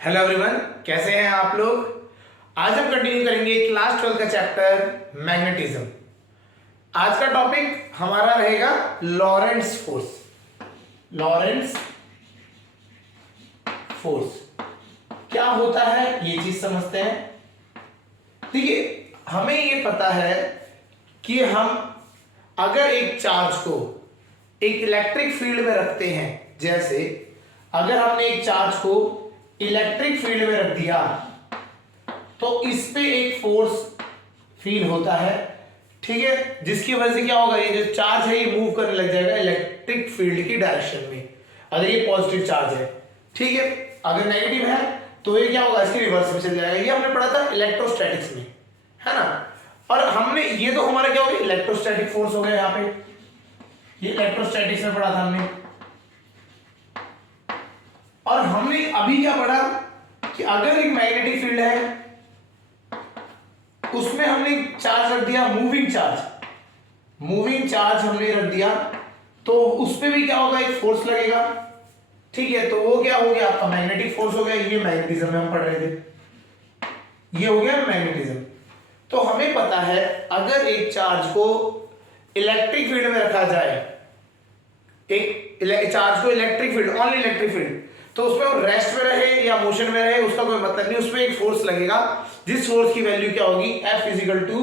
Hello everyone, कैसे हैं आप लोग। आज हम कंटिन्यू करेंगे क्लास 12 का चैप्टर मैग्नेटिज्म। आज का टॉपिक हमारा रहेगा लॉरेंट्ज फोर्स। लॉरेंट्ज फोर्स क्या होता है ये चीज समझते हैं। देखिए, हमें ये पता है कि हम अगर एक चार्ज को एक इलेक्ट्रिक फील्ड में रखते हैं, जैसे अगर हमने एक चार्ज को इलेक्ट्रिक फील्ड में रख दिया तो इस पे एक फोर्स फील होता है, ठीक है, जिसकी वजह से क्या होगा, ये जो चार्ज है ये मूव करने लग जाएगा इलेक्ट्रिक फील्ड की डायरेक्शन में। अगर ये पॉजिटिव चार्ज है, ठीक है, अगर नेगेटिव है तो ये क्या होगा, इसके रिवर्स में चल जाएगा। ये हमने पढ़ा था इलेक्ट्रोस्टैटिक्स में, है ना। और हमने ये तो हमारा क्या हो गया, इलेक्ट्रोस्टैटिक फोर्स हो गया। यहाँ पे ये इलेक्ट्रोस्टैटिक्स में पढ़ा था हमने। और हमने अभी क्या पढ़ा कि अगर एक मैग्नेटिक फील्ड है उसमें हमने चार्ज रख दिया, मूविंग चार्ज हमने रख दिया, तो उस पे भी क्या होगा, एक फोर्स लगेगा, ठीक है। तो वो क्या हो गया, आपका मैग्नेटिक फोर्स हो गया। ये मैग्नेटिज्म में हम पढ़ रहे थे, ये हो गया मैग्नेटिज्म। तो हमें पता है अगर एक चार्ज को इलेक्ट्रिक फील्ड में रखा जाए, एक चार्ज को electric field, only electric field, तो उसमें वो रेस्ट में रहे या मोशन में रहे उसका कोई मतलब नहीं, उसमें एक फोर्स लगेगा जिस फोर्स की वैल्यू क्या होगी, F इजिकल टू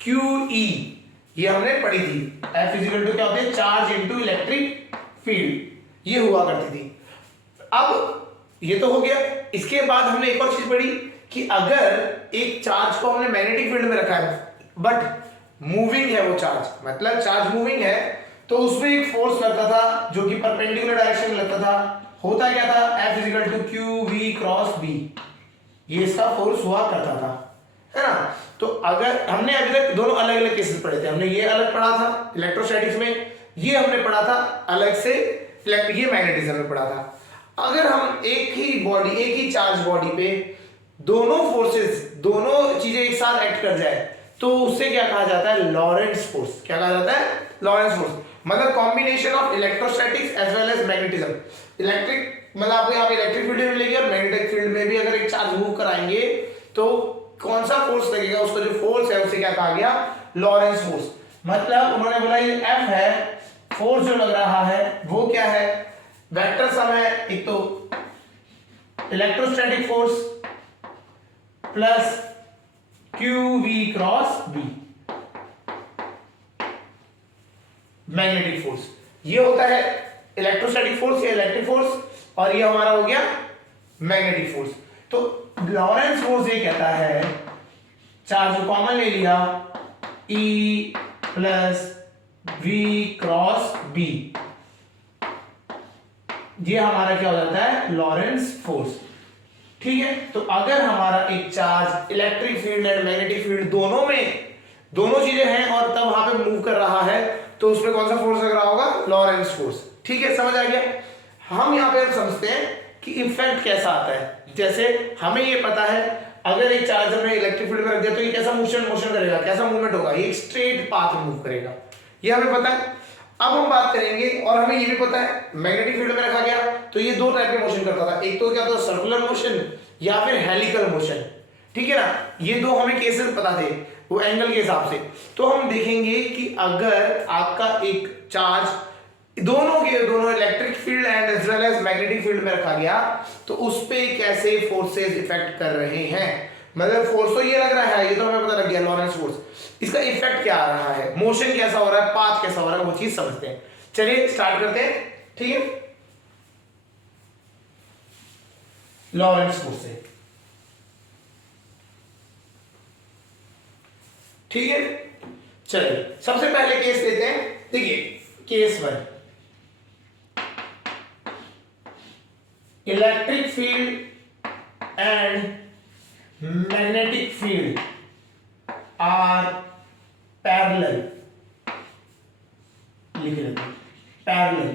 QE। ये हमने पढ़ी थी, F इजिकल टू क्या होती है, चार्ज इनटू इलेक्ट्रिक फील्ड, ये हुआ करती थी। अब ये तो हो गया। इसके बाद हमने एक और चीज पढ़ी कि अगर एक चार्ज को हमने मैग्नेटिक फील्ड में रखा है बट मूविंग है वो चार्ज, मतलब चार्ज मूविंग है, तो उसमें एक फोर्स लगता था जो कि परपेंडिकुलर डायरेक्शन में लगता था। होता क्या था, F is equal to QV cross B, ये इसका फोर्स हुआ करता था, है ना। तो अगर हमने अभी तक दोनों अलग अलग केसेस पढ़े थे, हमने ये अलग पढ़ा था इलेक्ट्रोस्टैटिक्स में, ये हमने पढ़ा था अलग से ये मैग्नेटिज्म में पढ़ा था। अगर हम एक ही बॉडी, एक ही चार्ज बॉडी पे दोनों फोर्सेस, दोनों चीजें एक साथ एक्ट कर जाए तो उससे क्या कहा जाता है, लॉरेंट्ज फोर्स। क्या कहा जाता है, लॉरेंट्ज फोर्स, मतलब combination of electrostatics as well as magnetism. Electric मतलब आपको यहाँ पे इलेक्ट्रिक फील्ड में मिलेगी और मैग्नेटिक फील्ड में भी अगर एक चार्ज मूव कराएंगे तो कौन सा फोर्स लगेगा, उसका जो फोर्स है उसे क्या कहा गया, लॉरेंट्ज फोर्स। मतलब उन्होंने बोला ये F है, फोर्स जो लग रहा है वो क्या है, वेक्टर सम है, एक तो electrostatic force plus QV cross B, magnetic force. ये होता है इलेक्ट्रोस्टैटिक फोर्स या इलेक्ट्रिक फोर्स, और ये हमारा हो गया मैग्नेटिक फोर्स। तो लॉरेंट्ज फोर्स ये कहता है, चार्ज कॉमन ले लिया, E plus V cross B, ये हमारा क्या हो जाता है, लॉरेंट्ज फोर्स, ठीक है। तो अगर हमारा एक charge electric field and magnetic field दोनों में, दोनों चीजें हैं और तब वहां पे मूव कर रहा है तो उसमें कौन सा फोर्स लग रहा होगा, लॉरेंट्ज फोर्स, ठीक है, समझ आ गया। हम यहाँ पे समझते हैं कि इफेक्ट कैसा आता है। जैसे हमें ये पता है अगर एक चार्ज हमने इलेक्ट्रिक फील्ड में रख दिया तो ये कैसा मोशन करेगा, कैसा मूवमेंट होगा, ये एक स्ट्रेट पाथ में मूव करेगा, ये हमें पता है। अब हम बात करेंगे, और हमें ये भी पता है मैग्नेटिक फील्ड में रखा गया तो ये दो टाइप के मोशन करता था, एक तो क्या था सर्कुलर मोशन या फिर हेलिकल मोशन, ठीक है ना। ये दो हमें केसेस पता थे वो एंगल के हिसाब से। तो हम देखेंगे कि अगर आपका एक चार्ज दोनों के दोनों electric field and as well as magnetic field में रखा गया तो उस पे कैसे फोर्सेस इफेक्ट कर रहे हैं। मतलब फोर्स तो ये लग रहा है, ये तो हमें पता लग गया लॉरेंट्ज फोर्स, इसका इफेक्ट क्या आ रहा है, मोशन कैसा हो रहा है, पाथ कैसा हो रहा है, वो चीज समझते हैं। चलिए स्टार्ट करते हैं, ठीक है, लॉरेंट्ज फोर्स से, ठीक है। चलिए सबसे पहले केस लेते हैं, देखिए case 1, electric field and magnetic field are parallel, लिख लेते हैं पैरेलल।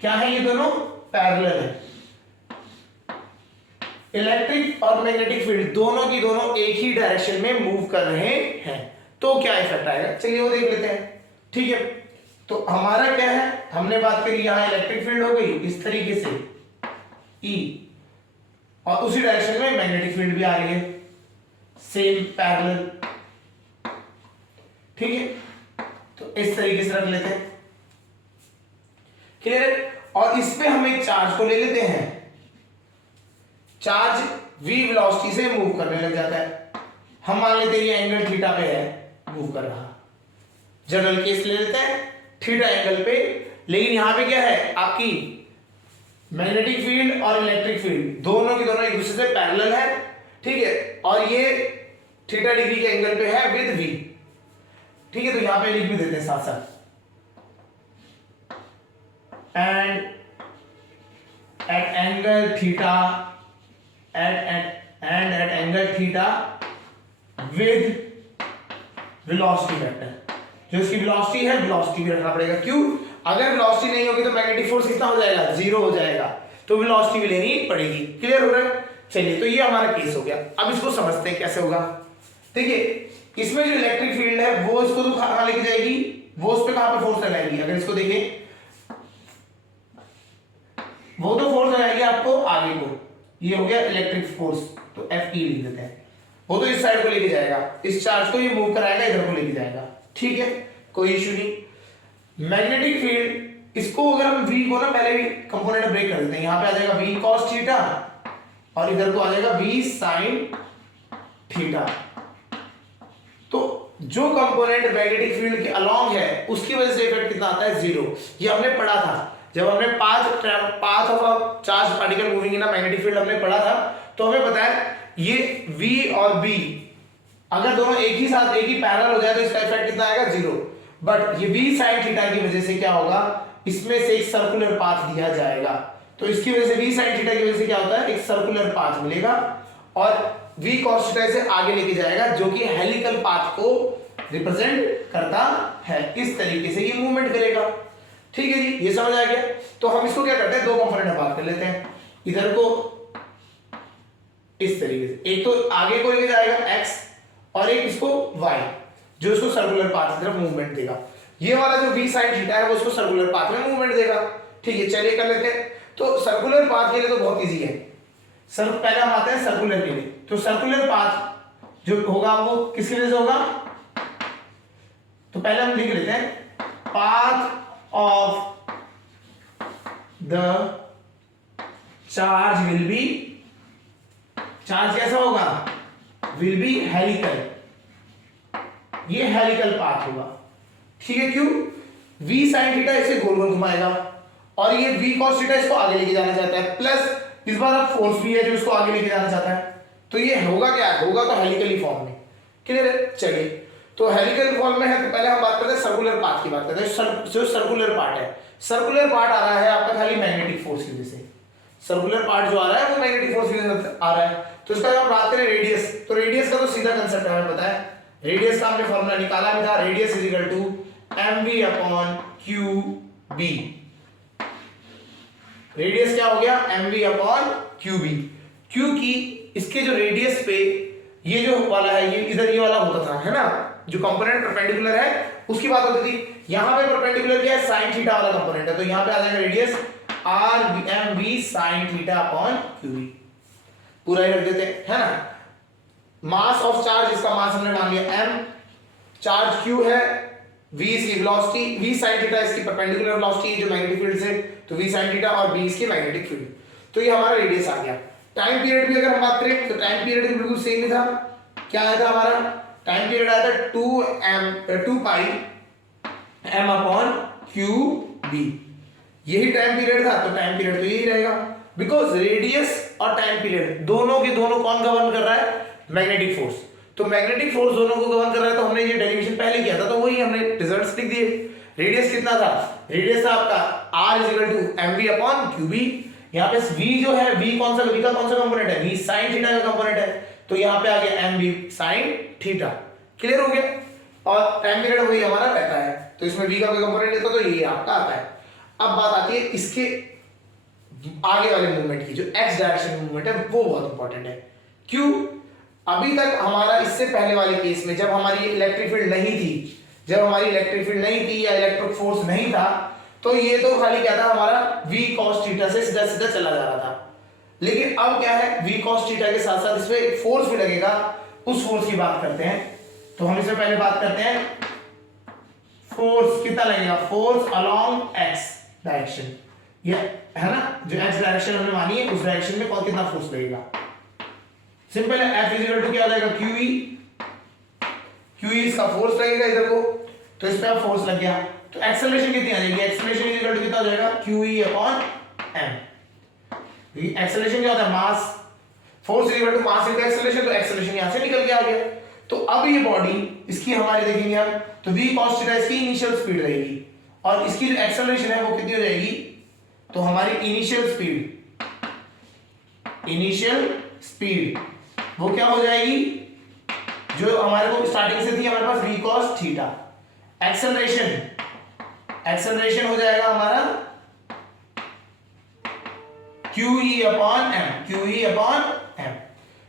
क्या है ये दोनों, पैरेलल है। इलेक्ट्रिक और मैग्नेटिक फील्ड दोनों की दोनों एक ही डायरेक्शन में मूव कर रहे हैं तो क्या इफेक्ट आएगा, चलिए वो देख लेते हैं, ठीक है। तो हमारा क्या है, हमने बात करी यहां इलेक्ट्रिक फील्ड हो गई इस तरीके से E, और उसी डायरेक्शन में मैग्नेटिक फील्ड भी आ रही है, सेम पैरेलल। ठीक है, तो इस तरीके से रख लेते हैं, क्लियर है। और इस पे हम एक चार्ज को ले लेते हैं, चार्ज v वेलोसिटी से मूव करने लग जाता है। हम मान लेते हैं ये एंगल थीटा पे है, मूव कर रहा, जनरल केस ले लेते हैं थीटा एंगल पे। लेकिन यहां पे क्या है, आपकी मैग्नेटिक फील्ड और इलेक्ट्रिक फील्ड दोनों की दोनों एक दूसरे से पैरेलल है, ठीक है, और ये थीटा डिग्री के एंगल पे है विद v। ठीक है, तो यहां पे लिख भी देते हैं साथ साथ, and at angle theta at angle theta with velocity vector. जो इसकी वेलोसिटी है, वेलोसिटी भी रखना पड़ेगा। क्यों? अगर वेलोसिटी नहीं होगी तो मैग्नेटिक फोर्स कितना हो जाएगा, जीरो हो जाएगा, तो वेलोसिटी भी लेनी पड़ेगी। क्लियर हो रहा है? चलिए, तो ये हमारा केस हो गया। अब इसको समझते हैं कैसे होगा। देखिए, इसमें जो इलेक्ट्रिक फील्ड है वो इसको तो कहां लेके जाएगी, वो उस पे कहां पे फोर्स लगाएगी। अगर इसको देखें, वो तो फोर्स लगाएगी आपको आगे को, ये हो गया इलेक्ट्रिक फोर्स, तो Fe लिख देते हैं। वो तो इस साइड को लेके जाएगा, इस चार्ज को ये मूव कराएगा, इधर को लेके जाएगा। ठीक है, कोई इश्यू नहीं। मैग्नेटिक फील्ड, इसको अगर हम V को ना पहले भी कंपोनेंट ब्रेक कर देते हैं, यहां पे आ जाएगा V cos थीटा और इधर को आ जाएगा V sin थीटा। तो जो कंपोनेंट मैग्नेटिक फील्ड के अलोंग है उसकी वजह से इफेक्ट कितना आता है, जीरो। ये हमने पढ़ा था जब हमने path of a charge particle moving in a magnetic field हमने पढ़ा था, तो हमें बताया ये V और B अगर दोनों एक ही साथ एक ही पैरेलल हो जाए तो इसका इफेक्ट कितना आएगा, जीरो। बट ये V sin थीटा की वजह से क्या होगा, इसमें से एक सर्कुलर पाथ दिया जाएगा, तो इसकी वजह से V sin थीटा की वजह से क्या होता है, एक सर्कुलर पाथ मिलेगा और V cos थीटा से आगे लेके जाएगा, जो कि हेलिकल पाथ को रिप्रेजेंट करता है। इस तरीके से ये मूवमेंट करेगा। ठीक है जी, ये समझ आ गया। तो हम इसको क्या करते हैं, दो कंपोनेंट में बात कर लेते हैं। इधर को इस तरीके से, एक तो आगे को लेके जाएगा x और एक इसको y, जो इसको सर्कुलर पाथ की तरफ मूवमेंट देगा। ये वाला जो V sin थीटा है वो इसको सर्कुलर पाथ में मूवमेंट देगा। ठीक है, चलिए कर लेते हैं। तो सर्कुलर पाथ के लिए तो बहुत इजी है सर, पहले हम आते हैं सर्कुलर के लिए। तो सर्कुलर पाथ जो होगा वो किसकी वजह से होगा, तो पहले हम लिख लेते हैं path of the charge will be, charge कैसा होगा, will be helical, ये हेलिकल पाथ होगा। ठीक है, क्यों, V sin थीटा इसे गोल गोल घुमाएगा और ये V cos थीटा इसको आगे लेके जाना चाहता है, प्लस इस बार अब फोर्स भी है जो इसको आगे लेके जाना चाहता है, तो ये होगा क्या, होगा तो हेलिकली फॉर्म में। क्लियर है? चलिए, तो हेलिकल फॉर्म में है तो पहले हम बात करते हैं सर्कुलर पाथ की बात करते हैं। जो सर्कुलर पार्ट है, सर्कुलर पार्ट आ रहा है आपका खाली मैग्नेटिक फोर्स की वजह से। सर्कुलर पार्ट जो आ रहा है वो मैग्नेटिक फोर्स की वजह से आ रहा है। तो इसका जब हम बात करें रेडियस, तो रेडियस का तो सीधा कंसेप्ट हमें पता है। रेडियस का हमने फॉर्मूला निकाला भी था, radius is equal to mv upon qb। Radius क्या हो गया, mv अपॉन qb, क्योंकि इसके जो रेडियस पे ये जो वाला है, ये इधर ये वाला होता था, है ना, जो कंपोनेंट परपेंडिकुलर है उसकी बात होती थी। यहां पे परपेंडिकुलर क्या है, sin थीटा वाला कंपोनेंट है, तो यहां पे आ जाएगा radius r mv sin theta upon qb। पूरा ही रख देते हैं, है ना। मास ऑफ चार्ज, इसका मास हमने मान लिया m, चार्ज q है, v इसकी वेलोसिटी, v sin थीटा इसकी परपेंडिकुलर वेलोसिटी जो मैग्नेटिक फील्ड से, तो v sin थीटा और b इसकी मैग्नेटिक फील्ड। तो ये हमारा रेडियस आ गया। टाइम पीरियड भी अगर हम बात करें तो टाइम पीरियड भी बिल्कुल सेम ही था। क्या आया था हमारा टाइम पीरियड, आया था 2 पाई m अपॉन qb, यही टाइम पीरियड था। तो टाइम पीरियड तो यही रहेगा, बिकॉज रेडियस और टाइम पीरियड दोनों के दोनों कौन गवर्न कर रहा है, मैग्नेटिक फोर्स। तो मैग्नेटिक फोर्स दोनों को गवर्न कर रहा है, तो हमने ये डेरिवेशन पहले किया था, तो वही हमने रिजल्ट्स लिख दिए। रेडियस कितना था, रेडियस था आपका r is equal to mv upon qb। यहाँ पे v जो है, v कौन सा, v का कौन सा कंपोनेंट है, v sin थीटा का कंपोनेंट है, तो यहाँ पे आ गया mv sin थीटा। क्लियर हो गया। और टाइम पीरियड वही हमारा रहता है, तो इसमें v का कोई कंपोनेंट लेता तो ये आपका आता है। अब बात आती है इसके आगे वाले मूवमेंट की, जो x डायरेक्शन मूवमेंट है वो बहुत इंपॉर्टेंट है। क्यों, अभी तक हमारा इससे पहले वाले केस में जब हमारी इलेक्ट्रिक फील्ड नहीं थी, जब हमारी इलेक्ट्रिक फील्ड नहीं थी या इलेक्ट्रिक फोर्स नहीं था, तो ये तो खाली क्या था हमारा v cos थीटा से सीधा सीधा चला जा रहा था। लेकिन अब क्या है, v cos थीटा के साथ साथ इसमें एक फोर्स भी लगेगा, उस फोर्स की बात करते हैं। तो हम इसमें पहले बात करते हैं फोर्स कितना लगेगा, फोर्स अलोंग x डायरेक्शन, ये है ना, जो x डायरेक्शन हमने मानी है उस डायरेक्शन में कौन कितना फोर्स लगेगा। सिंपल है, F इक्वल टू क्या हो जाएगा, QE इसका फोर्स लगेगा इधर को, तो इस पे अब फोर्स लग गया, तो एक्सेलरेशन कितनी आ जाएगी, एक्सेलरेशन इक्वल टू कितना हो जाएगा, QE अपॉन m। एक्सेलरेशन क्या होता है, mass, force equal to mass into acceleration, तो एक्सेलरेशन यहां से निकल के आ गया। तो अब ये बॉडी इसकी हमारे देखेंगे हम, तो v cos थीटा इसकी इनिशियल स्पीड रहेगी, और इसकी जो एक्सेलरेशन है वो कितनी हो जाएगी, तो हमारी इनिशियल स्पीड वो क्या हो जाएगी, जो हमारे को स्टार्टिंग से थी हमारे पास v cos थीटा, एक्सेलरेशन हो जाएगा हमारा QE अपॉन m,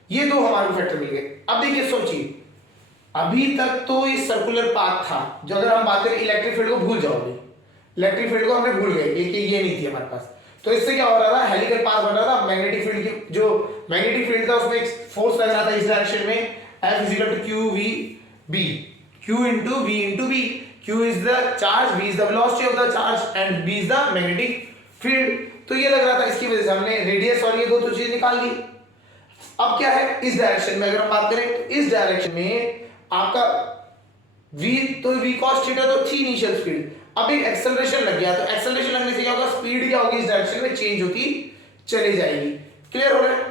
ये दो हमारे फैक्टर मिल गए। अब देखिए सोचिए, अभी तक तो ये सर्कुलर पाथ था, जो अगर हम बात करें इलेक्ट्रिक फील्ड को भूल जाओगे, इलेक्ट्रिक फील्ड को हमने भूल गए कि ये नहीं थी हमारे पास, तो इससे क्या हो रहा था, हेलिकल पाथ बन रहा था, मैग्नेटिक फील्ड की जो मैग्नेटिक फील्ड था उसमें एक फोर्स लग रहा था इस डायरेक्शन में, F is equal to QVB, Q into V, Q is the charge, V is the velocity of the charge and B is the magnetic field। तो ये लग रहा था, इसकी वजह से हमने रेडियस और ये दो तो चीज निकाल दी। अब क्या है, इस डायरेक्शन में अगर हम बात करें, तो इस डायरेक्शन में आपका v cos थीटा तो थी इनिशियल स्पीड, अब एक एक्सेलरेशन लग गया, तो एक्सेलरेशन लगने से क्या होगा, स्पीड क्या होगी इस डायरेक्शन में चेंज होती चली जाएगी। क्लियर हो रहा है।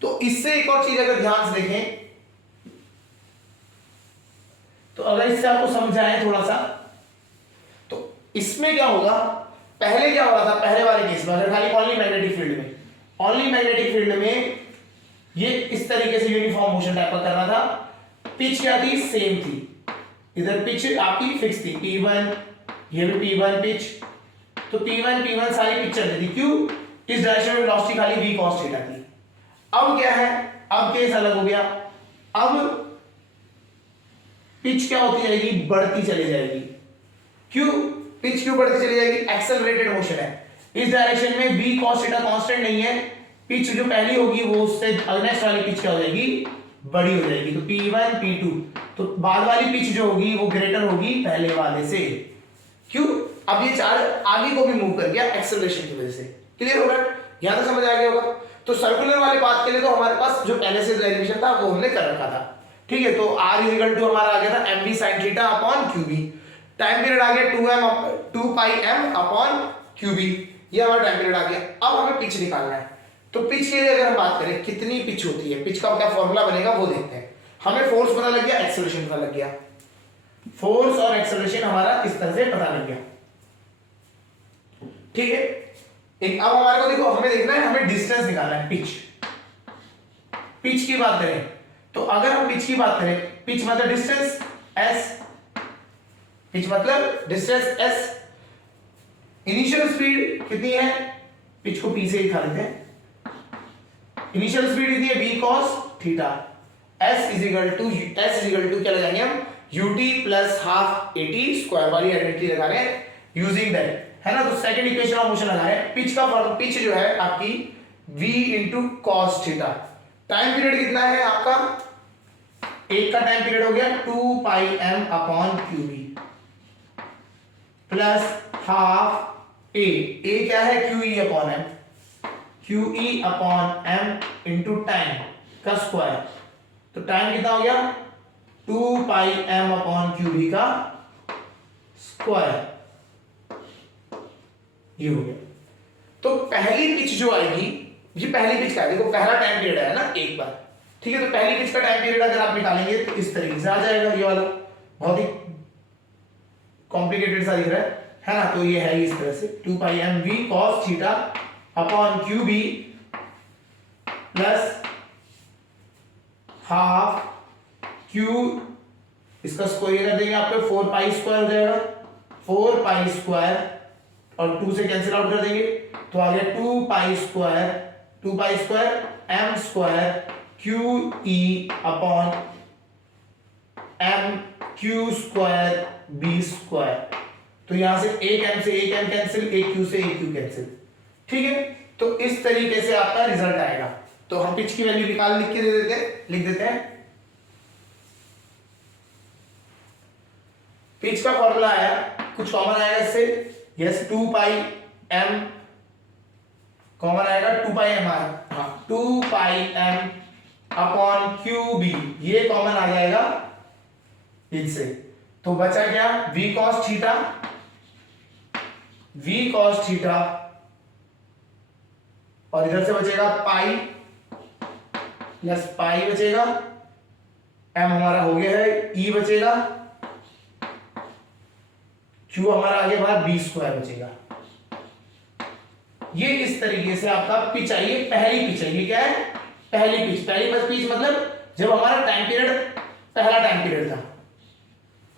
तो इससे एक और चीज अगर ध्यान से देखें, तो अगर इससे आपको समझ आए थोड़ा सा, तो इसमें क्या होगा, पहले क्या हो रहा था, पहले वाले केस में अगर खाली ओनली मैग्नेटिक फील्ड में ये इस तरीके से यूनिफॉर्म मोशन टाइप का कर रहा था, पिच क्या थी, सेम थी, इधर पिच आपकी फिक्स थी P1, ये भी P1 पिच, तो P1 सारी पिच चल रही थी, क्यों, इस डायरेक्शन में वेलोसिटी खाली v cos थीटा थी। अब क्या है, अब केस अलग हो गया, अब पिच क्या होती जाएगी, बढ़ती चली जाएगी, क्यों, पिच क्यों बढ़ती चली जाएगी, एक्सेलरेटेड मोशन है, इस डायरेक्शन में v cos थीटा कांस्टेंट नहीं है, पिच जो पहली होगी वो उससे नेक्स्ट वाली पिच क्या हो जाएगी, बड़ी हो जाएगी, तो P1 P2, तो बाद वाली पिच जो होगी वो ग्रेटर होगी पहले वाले से, क्यों, अब ये चार्ज आगे को भी मूव कर गया एक्सेलरेशन की वजह से। क्लियर हो रहा है, यहां तक समझ आ गया होगा। तो सर्कुलर वाले पाथ के लिए तो हमारे पास जो पहले से डेरिवेशन था वो हमने कर रखा था, ठीक है। तो r इक्वल टू हमारा आ गया था mv sin theta upon qb, time period आ गया 2 pi m अपॉन qb, ये हमारा टाइम पीरियड आ गया। अब हमें पिच निकालना है, तो पिच के लिए अगर हम बात करें कितनी पिच होती है, पिच का क्या फॉर्मूला बनेगा वो देखते हैं। हमें फोर्स पता लग गया, एक्सेलरेशन पता लग गया, फोर्स और एक्सेलरेशन हमारा इस तरह से पता लग गया, ठीक है। एक अब हमारे को देखो, हमें देखना है, हमें डिस्टेंस निकालना है, पिच की बात करें, तो अगर हम पिच की बात करें, पिच मतलब डिस्टेंस s, पिच मतलब डिस्टेंस s, इनिशियल स्पीड कितनी है, पिच को p से दिखा देते हैं, इनिशियल स्पीड कितनी है v cos theta, s is equal to क्या लगाएंगे हम, ut plus half at square वाली आइडेंटिटी लगा रहे हैं यूजिंग दैट, है ना। तो सेकंड इक्वेशन ऑफ मोशन लगा रहे हैं, पिच का फॉर्म, पिच जो है आपकी v into cos theta, time period कितना है आपका, एक का टाइम पीरियड हो गया 2 पाई m upon qb plus half a क्या है, QE upon m, QE upon m into time का स्क्वायर, तो टाइम कितना हो गया 2 पाई m अपॉन qb का स्क्वायर, ये हो गया। तो पहली पिच जो आएगी, ये पहली पिच का है, देखो पहला टाइम पीरियड है ना एक बार, ठीक है। तो पहली पिच का टाइम पीरियड अगर आप निकालेंगे तो इस तरीके से आ जाएगा, ये वाला बहुत ही कॉम्प्लिकेटेड सा दिख रहा है ना। तो ये है इस तरह से 2 पाई m v cos theta upon qb plus half q, इसका स्क्वायर कर देंगे आपको 4 पाई स्क्वायर हो जाएगा, 4 पाई स्क्वायर और 2 से कैंसिल आउट कर देंगे, तो आ गया 2 pi square m square QE upon m q square b square, तो यहां से एक m से एक m कैंसिल, एक q से एक q कैंसिल, ठीक है। तो तो इस तरीके से आपका रिजल्ट आएगा। तो हम पिच की वैल्यू निकाल लिख के दे देते हैं, लिख देते हैं। पिच का फॉर्मूला आया, कुछ कॉमन आएगा इससे, यस 2 पाई एम कॉमन आएगा, 2 पाई एम आर, हाँ 2 पाई एम अपॉन क्यू बी, ये कॉमन आ जाएगा इससे। तो बचा क्या, v cos theta, v cos theta, और इधर से बचेगा पाई प्लस पाई बचेगा, m हमारा हो गया है, e बचेगा, q हमारा आगे बाहर b स्क्वायर बचेगा। ये इस तरीके से आपका पिच आई है, पहली पिच है। ये क्या है, पहली पिच। पहली पिच मतलब जब हमारा टाइम पीरियड पहला टाइम पीरियड था,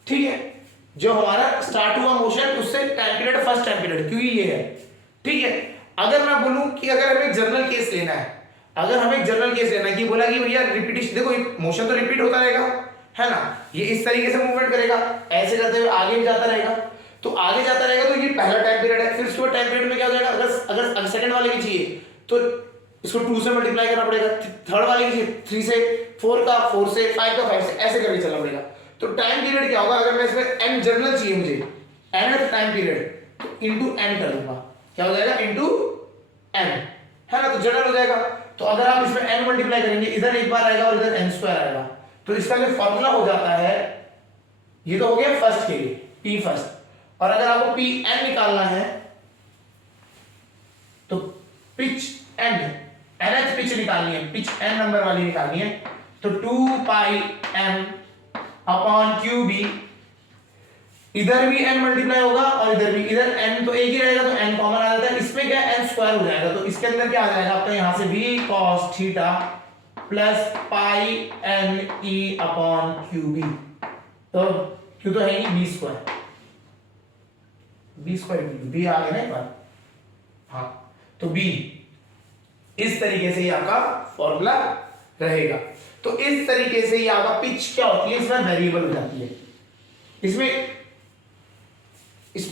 ठीक है, जो हमारा स्टार्ट हुआ मोशन उससे time period first time period, क्योंकि ये है, ठीक है। अगर मैं बोलूं कि अगर हमें जनरल केस लेना है, अगर हमें जनरल केस लेना है कि बोला कि भैया रिपीटिशन, देखो मोशन तो रिपीट होता रहेगा, है ना, ये इस तरीके से मूवमेंट करेगा, ऐसे करते हुए आगे भी जाता रहेगा, तो आगे जाता रहेगा, तो ये पहला टाइम पीरियड है। फिर उसके टाइम पीरियड में क्या हो जाएगा, अगर सेकंड वाले की चाहिए तो इसको 2 से मल्टीप्लाई करना पड़ेगा, थर्ड वाले की 3 से, 4 का 4 से, 5 का 5 से, ऐसे करके चलना पड़ेगा। तो टाइम पीरियड क्या होगा, अगर मैं इसमें n जनरल चाहिए मुझे, nth टाइम पीरियड, तो इंटू n कर दूंगा, क्या हो जाएगा, इंटू n, है ना, तो जनरल हो जाएगा। तो अगर आप इसमें n मल्टीप्लाई करेंगे, इधर एक बार आएगा और इधर n स्क्वायर आएगा, तो इसका जो फॉर्मूला हो जाता है, ये तो हो गया फर्स्ट के लिए, p फर्स्ट, और अगर आपको पी एन निकालना है तो पिच एन, nth पिच निकालनी है, पिच एन नंबर वाली निकालनी है, तो 2 पाई एम अपॉन क्यू बी, इधर भी n मल्टीप्लाई होगा और इधर भी, इधर n तो एक ही रहेगा तो n कॉमन आ जाता है, इसमें क्या n स्क्वायर हो जाएगा, तो इसके अंदर क्या आ जाएगा आपका, यहां से v cos theta plus pi N E upon Q B, तो क्यू तो है ही b square, B square B आ गया ना एक बार, हाँ, तो बी, इस तरीके से ही आपका फॉर्मूला रहेगा। तो इस तरीके से ही आपका पिच क्या होती है, इसमें वेरिएबल हो जाती है। इसमें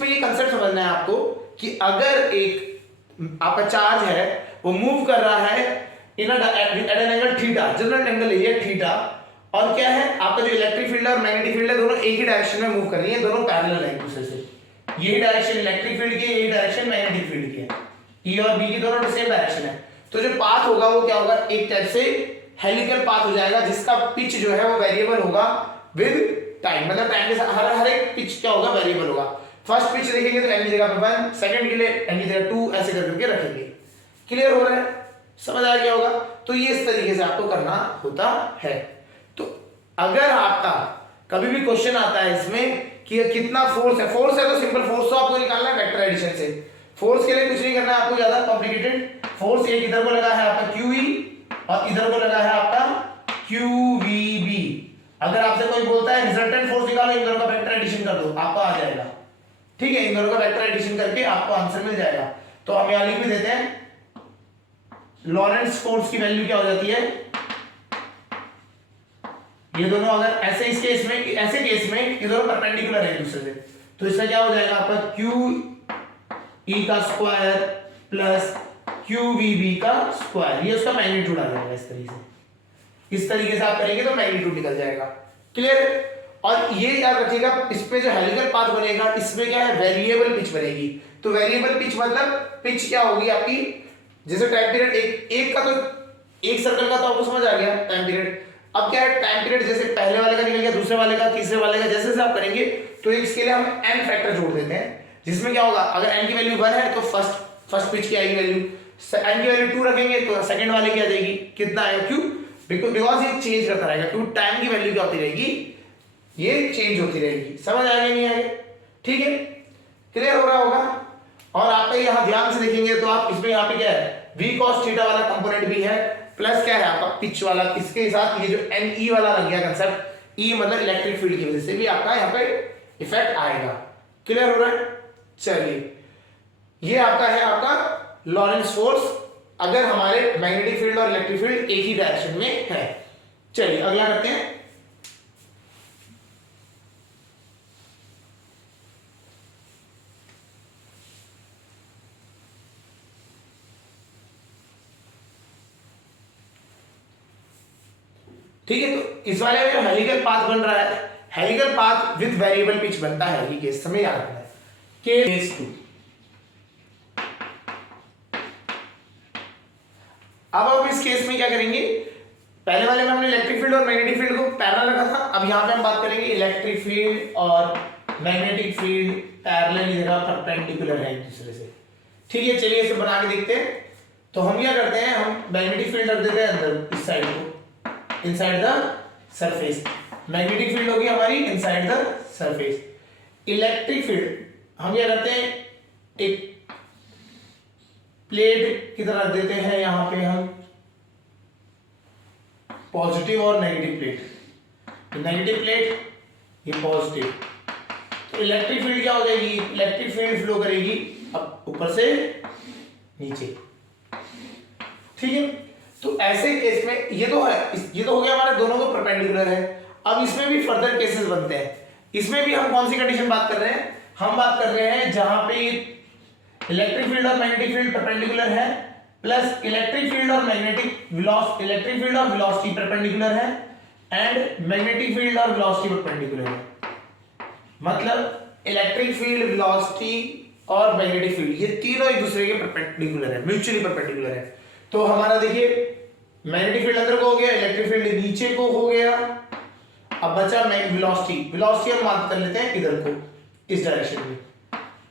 ये कंसेप्ट समझना है आपको कि अगर एक आपका चार्ज है वो मूव कर रहा है in at an angle theta, general angle है थीटा, और क्या है आपका जो इलेक्ट्रिक फील्ड है और मैग्नेटिक फील्ड है, दोनों एक ही डायरेक्शन में मूव कर रही है, दोनों पैरेलल है एक दूसरे से, यही डायरेक्शन इलेक्ट्रिक फील्ड की है, यही डायरेक्शन मैग्नेटिक फील्ड की है, ई और बी की दोनों सेम डायरेक्शन है। तो जो पाथ होगा वो क्या होगा, एक टाइप से हेलिकल पाथ हो जाएगा, जिसका पिच जो है वो वेरिएबल होगा विद टाइम, मतलब टाइम के साथ हर एक पिच क्या होगा, वेरिएबल होगा। फर्स्ट पिच देखेंगे तो n की जगह पे 1, सेकंड के लिए n की जगह 2, ऐसे करके रखेंगे। क्लियर हो रहा है, समझ आ गया होगा। तो ये इस तरीके से आपको करना होता है। तो अगर आपका कभी भी क्वेश्चन आता है इसमें कि कितना फोर्स है, फोर्स है तो सिंपल फोर्स तो आपको निकालना है वेक्टर एडिशन से, फोर्स के लिए कुछ नहीं करना है आपको ज्यादा कॉम्प्लिकेटेड। फोर्स एक इधर को लगा है आपका QE और इधर को लगा है आपका QVB। अगर आपसे कोई बोलता है रिजल्टेंट फोर्स निकालो, इन दोनों का वेक्टर एडिशन कर दो, आपको आ जाएगा, ठीक है, इन दोनों का वेक्टर एडिशन करके आपको आंसर मिल जाएगा। तो हम यहां लिख भी देते हैं, लॉरेंस फोर्स की वैल्यू क्या हो जाती है, ये दोनों अगर ऐसे इस केस में, ऐसे केस में ये दोनों परपेंडिकुलर है एक दूसरे से, तो इसका क्या हो जाएगा आपका QE का स्क्वायर प्लस QVB का स्क्वायर, ये उसका मैग्नीट्यूड आ जाएगा। इस तरीके से आप करेंगे तो मैग्नीट्यूड निकल जाएगा। क्लियर। और ये याद रखिएगा, इसमें जो हेलिकल पाथ बनेगा इसमें क्या है, वेरिएबल पिच बनेगी। तो वेरिएबल पिच मतलब पिच क्या होगी आपकी, जैसे टाइम पीरियड एक का तो एक सर्कल का तो आपको समझ आ गया टाइम पीरियड। अब क्या है, टाइम पीरियड जैसे पहले वाले का निकल गया, दूसरे वाले का, तीसरे वाले का, जैसे जैसे आप करेंगे तो इसके लिए हम n फैक्टर जोड़ देते हैं, जिसमें क्या होगा, अगर n की वैल्यू 1 है तो फर्स्ट पिच की आएगी वैल्यू, n की वैल्यू 2 रखेंगे तो सेकंड वाले की आ जाएगी, कितना आएगा, क्यों, बिकॉज ये चेंज करता रहेगा, क्यों टाइम की वैल्यू क्या होती रहेगी, ये चेंज होती रहेगी। समझ आएगा नहीं आएगा, ठीक है, क्लियर हो रहा होगा। और आपका यहां ध्यान से देखेंगे तो आप इसमें यहाँ पे क्या है, v cos थीटा वाला कंपोनेंट भी है, प्लस क्या है आपका पिच वाला, इसके साथ ये जो NE वाला लग गया कंसेप्ट, E मतलब इलेक्ट्रिक फील्ड की वजह से भी आपका यहाँ पे इफेक्ट आएगा। क्लियर हो रहा है। चलिए, ये आपका है आपका लॉरेंस फोर्स, अगर हमारे मैग्नेटिक फील्ड और इलेक्ट्रिक फील्ड एक ही डायरेक्शन में है। चलिए अगला करते हैं। ठीक है, तो इस वाले में हेलिकल पाथ बन रहा है, helical path with variable pitch बनता है, ये केस हमें याद रखना है। केस 2, अब हम इस केस में क्या करेंगे, पहले वाले में हमने इलेक्ट्रिक फील्ड और मैग्नेटिक फील्ड को पैरेलल रखा था, अब यहां पे हम बात करेंगे इलेक्ट्रिक फील्ड और मैग्नेटिक फील्ड पैरेलल की जगह परपेंडिकुलर है एक दूसरे से। ठीक है, चलिए इसे बना के देखते हैं। तो हम क्या करते हैं, हम मैग्नेटिक फील्ड रख देते हैं अंदर इस साइड को, inside the surface, magnetic field होगी हमारी inside the surface. Electric field हम क्या करते हैं, एक प्लेट की तरह रख देते हैं, यहां पे हम पॉजिटिव और नेगेटिव प्लेट, नेगेटिव प्लेट ये पॉजिटिव, तो इलेक्ट्रिक फील्ड क्या हो जाएगी, इलेक्ट्रिक फील्ड फ्लो करेगी अब ऊपर से नीचे। ठीक है, तो ऐसे केस में ये तो है, ये तो हो गया हमारे दोनों को परपेंडिकुलर है। अब इसमें भी फर्दर केसेस बनते हैं, इसमें भी हम कौन सी कंडीशन बात कर रहे हैं, हम बात कर रहे हैं जहां पे इलेक्ट्रिक फील्ड और मैग्नेटिक फील्ड परपेंडिकुलर है, प्लस इलेक्ट्रिक फील्ड और मैग्नेटिक वेलोसिटी, इलेक्ट्रिक फील्ड और वेलोसिटी परपेंडिकुलर है, एंड मैग्नेटिक फील्ड और वेलोसिटी परपेंडिकुलर है। मतलब इलेक्ट्रिक फील्ड, वेलोसिटी और मैग्नेटिक फील्ड ये तीनों एक दूसरे के परपेंडिकुलर है, म्यूचुअली परपेंडिकुलर है। तो हमारा देखिए मैग्नेटिक फील्ड अंदर को हो गया, इलेक्ट्रिक फील्ड नीचे को हो गया, अब बचा वेलोसिटी, वेलोसिटी हम बात कर लेते हैं इधर को, इस डायरेक्शन में,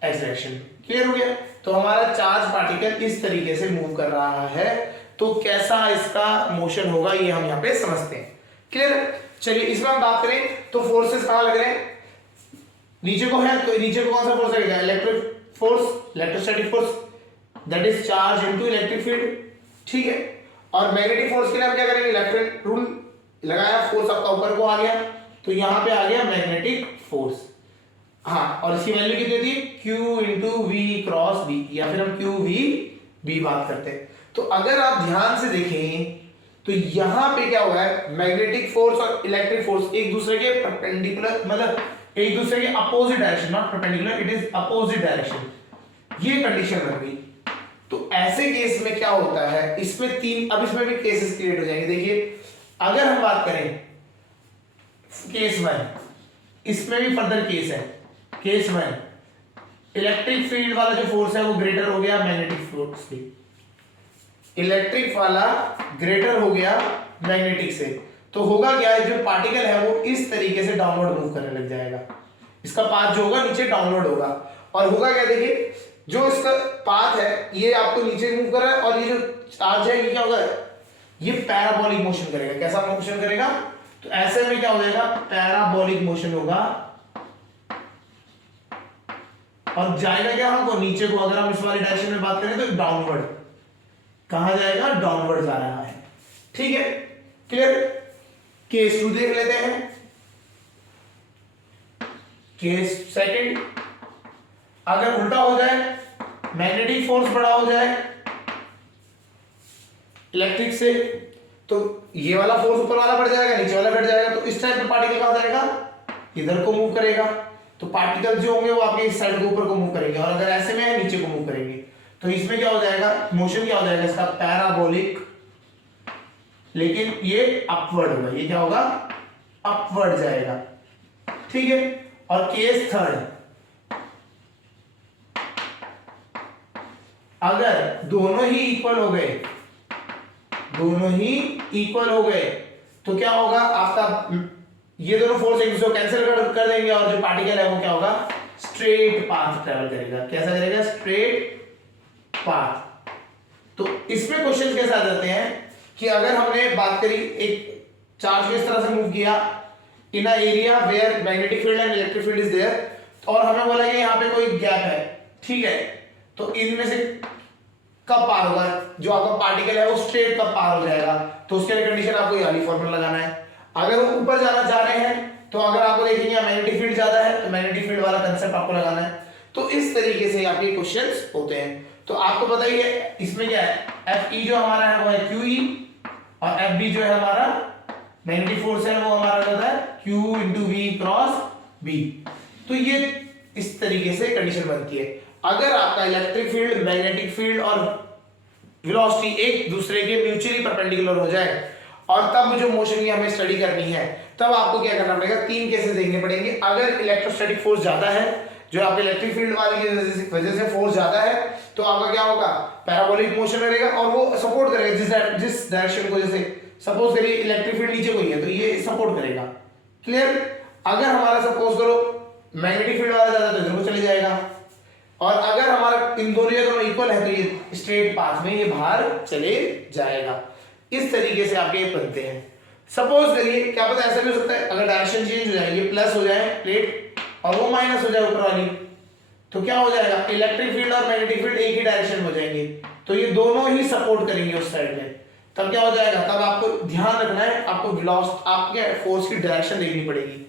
एक्स डायरेक्शन में। क्लियर हो गया, तो हमारा चार्ज पार्टिकल इस तरीके से मूव कर रहा है, तो कैसा इसका मोशन होगा ये हम यहाँ पे समझते हैं। क्लियर, चलिए इसमें हम बात करें तो फोर्सेस कहां लग रहे हैं, नीचे को है, तो नीचे को कौन सा फोर्स लगेगा, electric force, electrostatic force, that is charge into electric field. ठीक है, और मैग्नेटिक फोर्स के लिए हम क्या करेंगे, लेफ्ट हैंड रूल लगाया, फोर्स आपका ऊपर को आ गया, तो यहां पे आ गया मैग्नेटिक फोर्स। हाँ, और इसकी वैल्यू कितनी थी, Q into V cross B, या फिर हम Q V B बात करते हैं। तो अगर आप ध्यान से देखें तो यहां पे क्या हुआ है, मैग्नेटिक फोर्स और इलेक्ट्रिक फोर्स एक दूसरे के परपेंडिकुलर, मतलब एक दूसरे के opposite direction, not perpendicular, it is opposite direction, ये कंडीशन बन गई। तो ऐसे केस में क्या होता है, इसमें तीन, अब इसमें भी केसेस क्रिएट हो जाएंगे। देखिए अगर हम बात करें केस 1, इसमें भी फर्दर केस है, केस 1 इलेक्ट्रिक फील्ड वाला जो फोर्स है वो ग्रेटर हो गया मैग्नेटिक फोर्स से, इलेक्ट्रिक वाला ग्रेटर हो गया मैग्नेटिक से, तो होगा क्या है, जो पार्टिकल है वो इस तरीके से डाउनवर्ड मूव करने लग जाएगा, इसका पाथ जो होगा नीचे डाउनवर्ड होगा, और होगा क्या, देखिए जो इसका पाथ है ये आपको नीचे मूव कर रहा है, और ये जो चार्ज है ये क्या होगा, ये पैराबोलिक मोशन करेगा। कैसा मोशन करेगा, तो ऐसे में क्या हो जाएगा, पैराबोलिक मोशन होगा, और जाएगा क्या हमको, नीचे को। अगर हम इस वाली डायरेक्शन में बात करें तो डाउनवर्ड, कहां जाएगा, डाउनवर्ड जा रहा है। ठीक है, क्लियर। केस 2 देख लेते हैं, केस सेकंड, अगर उल्टा हो जाए, मैग्नेटिक फोर्स बड़ा हो जाए इलेक्ट्रिक से, तो ये वाला फोर्स ऊपर वाला बढ़ जाएगा, नीचे वाला घट जाएगा, तो इस टाइप में पार्टिकल कहां जाएगा, इधर को मूव करेगा, तो पार्टिकल जो होंगे वो आपके इस साइड को ऊपर को मूव करेंगे, और अगर ऐसे में है नीचे को मूव करेंगे, तो इसमें क्या हो जाएगा, मोशन क्या हो जाएगा इसका, पैराबोलिक, लेकिन ये अपवर्ड होगा, ये क्या होगा, अपवर्ड जाएगा। ठीक है, और केस 3, अगर दोनों ही इक्वल हो गए, दोनों ही इक्वल हो गए, तो क्या होगा, आपका ये दोनों फोर्स एक दूसरे को कैंसिल कर देंगे, और जो पार्टिकल है वो क्या होगा, स्ट्रेट पाथ ट्रेवल करेगा। कैसा करेगा, स्ट्रेट पाथ। तो इसमें क्वेश्चन कैसे आ जाते हैं कि अगर हमने बात करी, एक चार्ज को इस तरह से मूव किया in a area where magnetic field and electric field is there, और हमें बोला कि यहाँ पे कोई गैप है, ठीक है, तो इनमें से कब पार होगा, जो आपका पार्टिकल है वो स्ट्रेट कब पार हो जाएगा, तो उसके लिए कंडीशन आपको ये वाली फॉर्मूला लगाना है। अगर वो ऊपर जाना चाह रहे हैं, तो अगर आपको देखेंगे मैग्नेटिक फील्ड ज्यादा है, तो मैग्नेटिक फील्ड वाला कंसेप्ट आपको लगाना है। तो इस तरीके से आपके क्वेश्चंस होते हैं। तो आपको पता ही है इसमें क्या है, Fe जो हमारा है वो है QE, और Fb जो है हमारा मैग्नेटिक फोर्स है वो हमारा होता है Q into V cross B। तो ये इस तरीके से कंडीशन बनती है। अगर आपका इलेक्ट्रिक फील्ड, मैग्नेटिक फील्ड और वेलोसिटी एक दूसरे के म्यूचुअली परपेंडिकुलर हो जाए, और तब जो मोशन की हमें स्टडी करनी है तब आपको क्या करना पड़ेगा, 3 केसेस देखने पड़ेंगे। अगर इलेक्ट्रोस्टैटिक फोर्स ज्यादा है, जो आपके इलेक्ट्रिक फील्ड वाले की वजह से फोर्स ज्यादा है, तो आपका क्या होगा, पैराबोलिक मोशन करेगा और वो सपोर्ट करेगा जिस डायरेक्शन को, जैसे सपोज करिए इलेक्ट्रिक फील्ड नीचे कोई है तो ये सपोर्ट करेगा। क्लियर। अगर हमारा सपोज करो मैग्नेटिक फील्ड वाला ज्यादा तो इधर को चले जाएगा, और अगर हमारा इन दोनों इक्वल है तो ये स्ट्रेट पाथ में ये बाहर चले जाएगा। इस तरीके से आपके ये बनते हैं। सपोज करिए क्या पता ऐसा भी हो सकता है, अगर डायरेक्शन चेंज हो जाए, ये प्लस हो जाए प्लेट और वो माइनस हो जाए ऊपर वाली, तो क्या हो जाएगा, इलेक्ट्रिक फील्ड और मैग्नेटिक फील्ड एक ही डायरेक्शन में हो जाएंगे, तो ये दोनों ही सपोर्ट करेंगे उस साइड में। तब क्या हो जाएगा, तब आपको ध्यान रखना है, आपको वेलोसिटी, आपके फोर्स की डायरेक्शन देखनी पड़ेगी।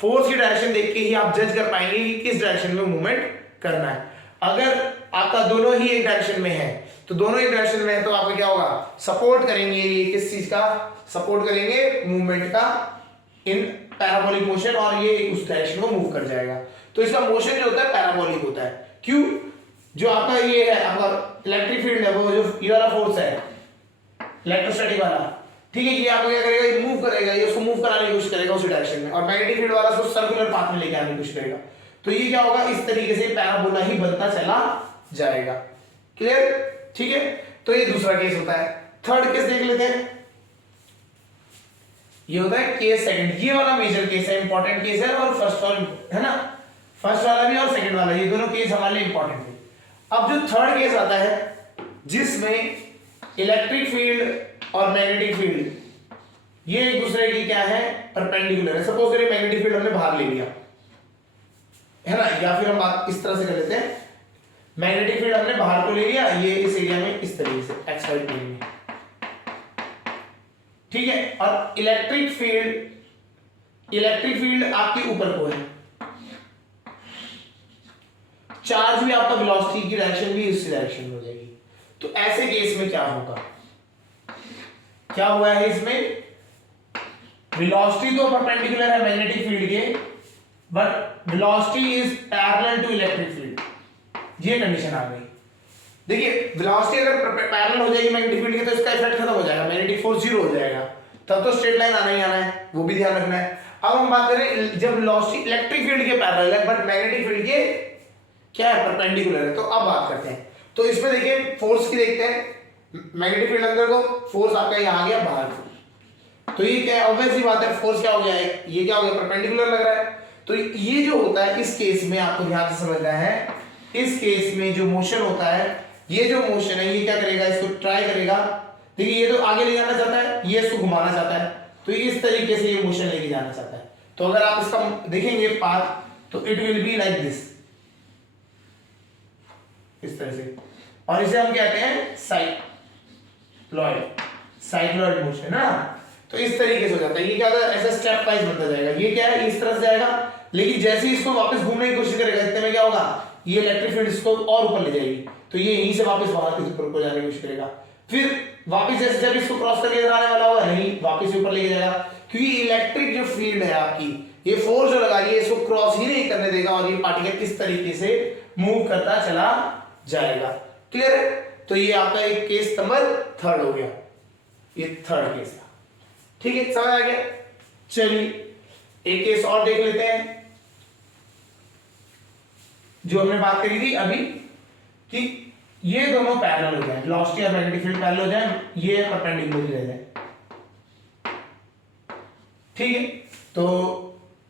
फोर्स की डायरेक्शन देख के ही आप जज कर पाएंगे कि किस डायरेक्शन में मूवमेंट करना है। अगर आपका दोनों ही एक डायरेक्शन में है, तो दोनों एक डायरेक्शन में है तो आपका क्या होगा, सपोर्ट करेंगे, ये किस चीज का सपोर्ट करेंगे, मूवमेंट का, इन पैराबोलिक मोशन, और ये उस डायरेक्शन को मूव कर जाएगा। तो इसका मोशन जो होता है पैराबोलिक होता है। क्यों, जो आपका ये है, आपका इलेक्ट्रिक फील्ड है, वो जो ये वाला फोर्स है इलेक्ट्रोस्टैटिक वाला, ठीक है, ये आपको क्या करेगा, ये मूव करेगा, ये उसको मूव कराने की कोशिश करेगा उसी डायरेक्शन में, और मैग्नेटिक फील्ड वाला उसको सर्कुलर पाथ में लेके आने की कोशिश करेगा। तो ये क्या होगा, इस तरीके से पैराबोला ही बनता चला जाएगा। क्लियर, ठीक है। तो ये दूसरा केस होता है। थर्ड केस देख लेते हैं। ये होता है केस सेकंड। ये वाला मेजर केस है, इंपॉर्टेंट केस है, और फर्स्ट वाला है ना, फर्स्ट वाला भी और सेकंड वाला, ये दोनों केस हमारे लिए इंपॉर्टेंट है। अब जो थर्ड केस आता है, जिसमें इलेक्ट्रिक फील्ड और मैग्नेटिक फील्ड ये एक दूसरे की क्या है, परपेंडिकुलर है। सपोज करिए मैग्नेटिक फील्ड हमने बाहर ले लिया है ना, या फिर हम बात इस तरह से कर लेते हैं, मैग्नेटिक फील्ड हमने बाहर को ले लिया, ये इस एरिया में इस तरीके से एक्स वाई प्लेन में, ठीक है, और इलेक्ट्रिक फील्ड आपके ऊपर को है, चार्ज भी आपका वेलोसिटी की डायरेक्शन भी इसी डायरेक्शन में हो जाएगी। तो ऐसे केस में क्या होगा, क्या हुआ है इसमें, वेलोसिटी तो परपेंडिकुलर है मैग्नेटिक फील्ड के, but velocity is parallel to electric field, ये कंडीशन आ गई। देखिए वेलोसिटी अगर पैरेलल हो जाएगी मैग्नेटिक फील्ड के तो इसका इफेक्ट खत्म हो जाएगा, मैग्नेटिक फोर्स जीरो हो जाएगा, तब तो स्ट्रेट लाइन आना ही आना है, वो भी ध्यान रखना है। अब हम बात करें जब वेलोसिटी इलेक्ट्रिक फील्ड के पैरेलल है बट मैग्नेटिक फील्ड के क्या है, परपेंडिकुलर है, तो अब बात करते हैं। तो इसमें देखिए फोर्स की देखते हैं, मैग्नेटिक फील्ड अंदर को, फोर्स आपका यहाँ आ गया बाहर, तो ये क्या है, ऑब्वियस सी बात है, फोर्स क्या हो गया है, ये क्या हो गया, परपेंडिकुलर लग रहा है। तो ये जो होता है इस केस में आपको ध्यान से समझना है, इस केस में जो मोशन होता है, ये जो मोशन है ये क्या करेगा, इसको ट्राई करेगा, देखिए ये तो आगे ले जाना चाहता है, ये इसको घुमाना चाहता है, तो इस तरीके से ये मोशन लेके जाना चाहता है। तो अगर आप इसका देखेंगे पाथ तो it will be like this, इस तरह से, और इसे हम कहते हैं साइक्लॉइड मोशन ना। तो इस तरीके से हो जाता है, ये क्या होता है, ऐसा स्टेप वाइज बनता जाएगा, ये क्या है इस तरह से जाएगा, लेकिन जैसे ही इसको वापस घूमने की कोशिश करेगा इतने में क्या होगा, ये इलेक्ट्रिक फील्ड इसको और ऊपर ले जाएगी, तो ये यहीं से वापस वहां के ऊपर को जाने की कोशिश करेगा, फिर वापस जैसे जब इसको क्रॉस करके इधर आने वाला होगा नहीं वापस ऊपर लेके जाएगा, क्योंकि इलेक्ट्रिक जो फील्ड है आपकी, ये फोर्स जो लगा रही है इसको क्रॉस ही नहीं करने देगा, और ये पार्टिकल इस तरीके से मूव करता चला जाएगा। क्लियर है। तो ये आपका एक केस नंबर थर्ड हो गया, ये थर्ड केस था, ठीक है, समझ आ गया। चलिए एक केस और देख लेते हैं, जो हमने बात करी थी अभी कि ये दोनों पैरेलल हो जाए, वेलोसिटी और मैग्नेटिक फील्ड पैरेलल हो जाए, ये परपेंडिकुलर रह जाए, ठीक है। तो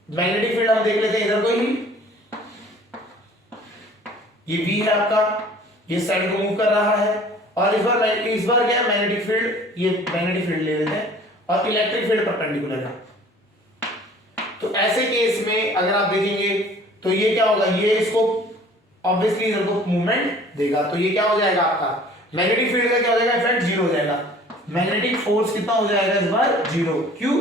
मैग्नेटिक फील्ड हम देख लेते हैं इधर को ही, ये V है आपका, ये साइड को मूव कर रहा है, और इस बार क्या है मैग्नेटिक फील्ड, ये मैग्नेटिक फील्ड ले लेते हैं, और इलेक्ट्रिक फील्ड परपेंडिकुलर है। तो ऐसे केस में अगर आप देखेंगे तो ये क्या होगा, ये इसको ऑब्वियसली इधर को मूवमेंट देगा, तो ये क्या हो जाएगा आपका मैग्नेटिक फील्ड का क्या हो जाएगा, इफेक्ट जीरो हो जाएगा, मैग्नेटिक फोर्स कितना हो जाएगा इस बार, जीरो। क्यों,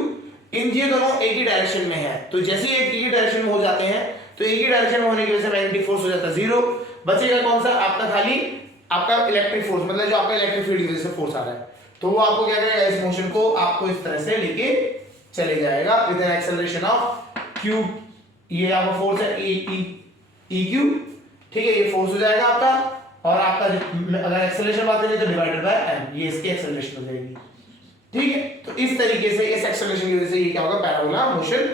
इन ये दोनों एक ही डायरेक्शन में है, तो जैसे ही एक ही डायरेक्शन में हो जाते हैं तो एक ही डायरेक्शन में होने की वजह से मैग्नेटिक फोर्स हो जाता है जीरो, बचेगा कौन सा आपका, खाली आपका इलेक्ट्रिक फोर्स, मतलब जो आपका इलेक्ट्रिक फील्ड की वजह से फोर्स आ रहा है, तो वो आपको क्या करेगा, इस मोशन को आपको इस तरह से लेके चले जाएगा with an acceleration of q, ये आपका फोर्स है e q, ठीक है, ये फोर्स हो जाएगा आपका, और आपका अगर एक्सेलरेशन बात करें तो डिवाइडेड बाय m, ये इसकी एक्सेलरेशन हो जाएगी, ठीक है। तो तो इस तरीके से इस एक्सेलरेशन की वजह से ये क्या होगा, पैराबोला मोशन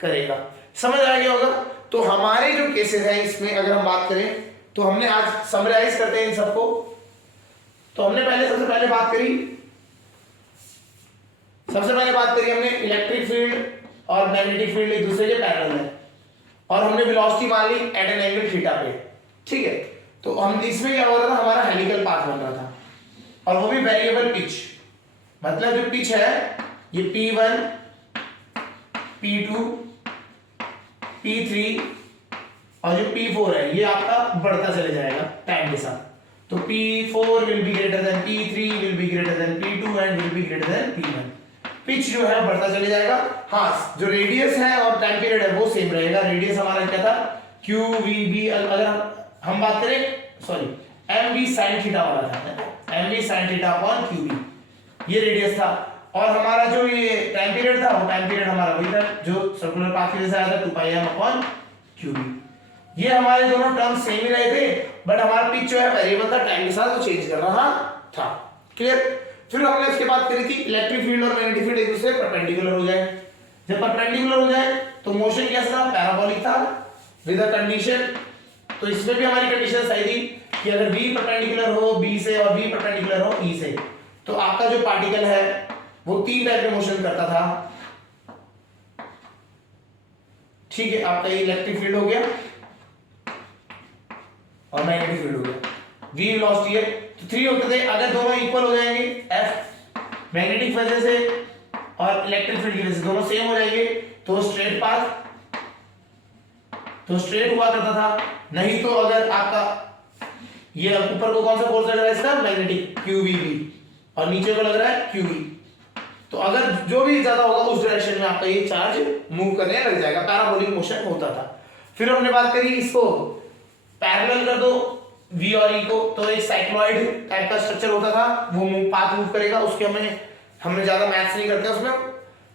करेगा। समझ आ गया होगा। तो हमारे जो केसेस हैं इसमें अगर हम बात करें तो हमने आज समराइज करते हैं इन सबको। तो हमने सबसे पहले बात करी हमने इलेक्ट्रिक फील्ड और मैग्नेटिक फील्ड एक दूसरे के पैरेलल है और हमने वेलोसिटी मान ली एट एन एंगल थीटा पे, ठीक है। तो हम इसमें क्या हो रहा था, हमारा हेलिकल पाथ बन रहा था और वो भी वेरिएबल पिच, मतलब जो पिच है ये P1 P2 P3 और जो P4 है ये आपका बढ़ता चले जाएगा टाइम के साथ। तो P4 will be greater than P3 will be greater than P2 and will be greater than P1। Pitch जो है बढ़ता चले जाएगा। हाँ, जो रेडियस है और टाइम पीरियड है वो सेम रहेगा। रेडियस हमारा क्या था, QVB, अगर हम बात करें MV sin थीटा वाला था, MV sin theta upon QV, ये रेडियस था। और हमारा जो ये टाइम पीरियड था वो टाइम पीरियड हमारा वही था जो सर्कुलर पाथ की वजह से आया था, 2πm अपॉन QV। ये हमारे दोनों टर्म्स सेम ही रहे थे, बट हमारा पिच जो है वेरिएबल था, टाइम के साथ वो चेंज कर रहा था। क्लियर। फिर हमने उसके बाद करी थी इलेक्ट्रिक फील्ड और मैग्नेटिक फील्ड एक दूसरे परपेंडिकुलर हो जाए। जब परपेंडिकुलर हो जाए तो मोशन कैसा था, पैराबोलिक था विद अ कंडीशन। तो इसमें भी हमारी कंडीशन सही थी कि अगर V परपेंडिकुलर हो B से और V परपेंडिकुलर हो E से, तो आपका जो पार्टिकल है वो 3 टाइप के मोशन करता था, ठीक है। आपका ये इलेक्ट्रिक फील्ड हो गया और मैग्नेटिक फील्ड हो गया। V वेलोसिटी है तो 3 होते थे, अगर दोनों इक्वल हो जाएंगे, F मैग्नेटिक वजह से और इलेक्ट्रिक फील्ड की वजह से दोनों सेम हो जाएंगे, तो स्ट्रेट पाथ, तो स्ट्रेट हुआ करता था। नहीं तो अगर आपका ये ऊपर को कौन सा फोर्स लग रहा है इसका, मैग्नेटिक QVB, और नीचे को लग रहा है QV, तो अगर जो भी ज्यादा होगा उस डायरेक्शन में आपका ये चार्ज मूव करने लग जाएगा, पैराबोलिक मोशन होता था। फिर हमने बात करी इसको पैरेलल कर दो V और E को, तो एक साइक्लॉइड टाइप का स्ट्रक्चर होता था, वो पाथ मूव करेगा, उसके हमने ज्यादा मैथ्स नहीं करते उसमें,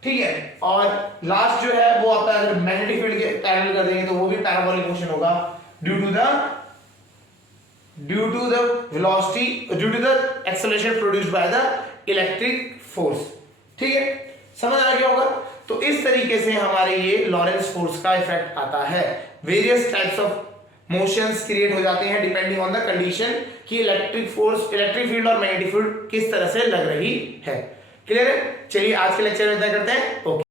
ठीक है। और लास्ट जो है वो आपका अगर मैग्नेटिक फील्ड के पैरेलल कर देंगे तो वो भी पैराबोलिक मोशन होगा due to the velocity, due to the acceleration produced by the electric force, ठीक है। समझ आ गया होगा। तो इस तरीके से हमारे ये लॉरेंस फोर्स का इफेक्ट आता है। Various types of motions create हो जाते हैं डिपेंडिंग ऑन द कंडीशन कि इलेक्ट्रिक फील्ड और मैग्नेटिक फील्ड किस तरह से लग रही है। क्लियर है। चलिए आज के लेक्चर में इतना करते हैं। ओके।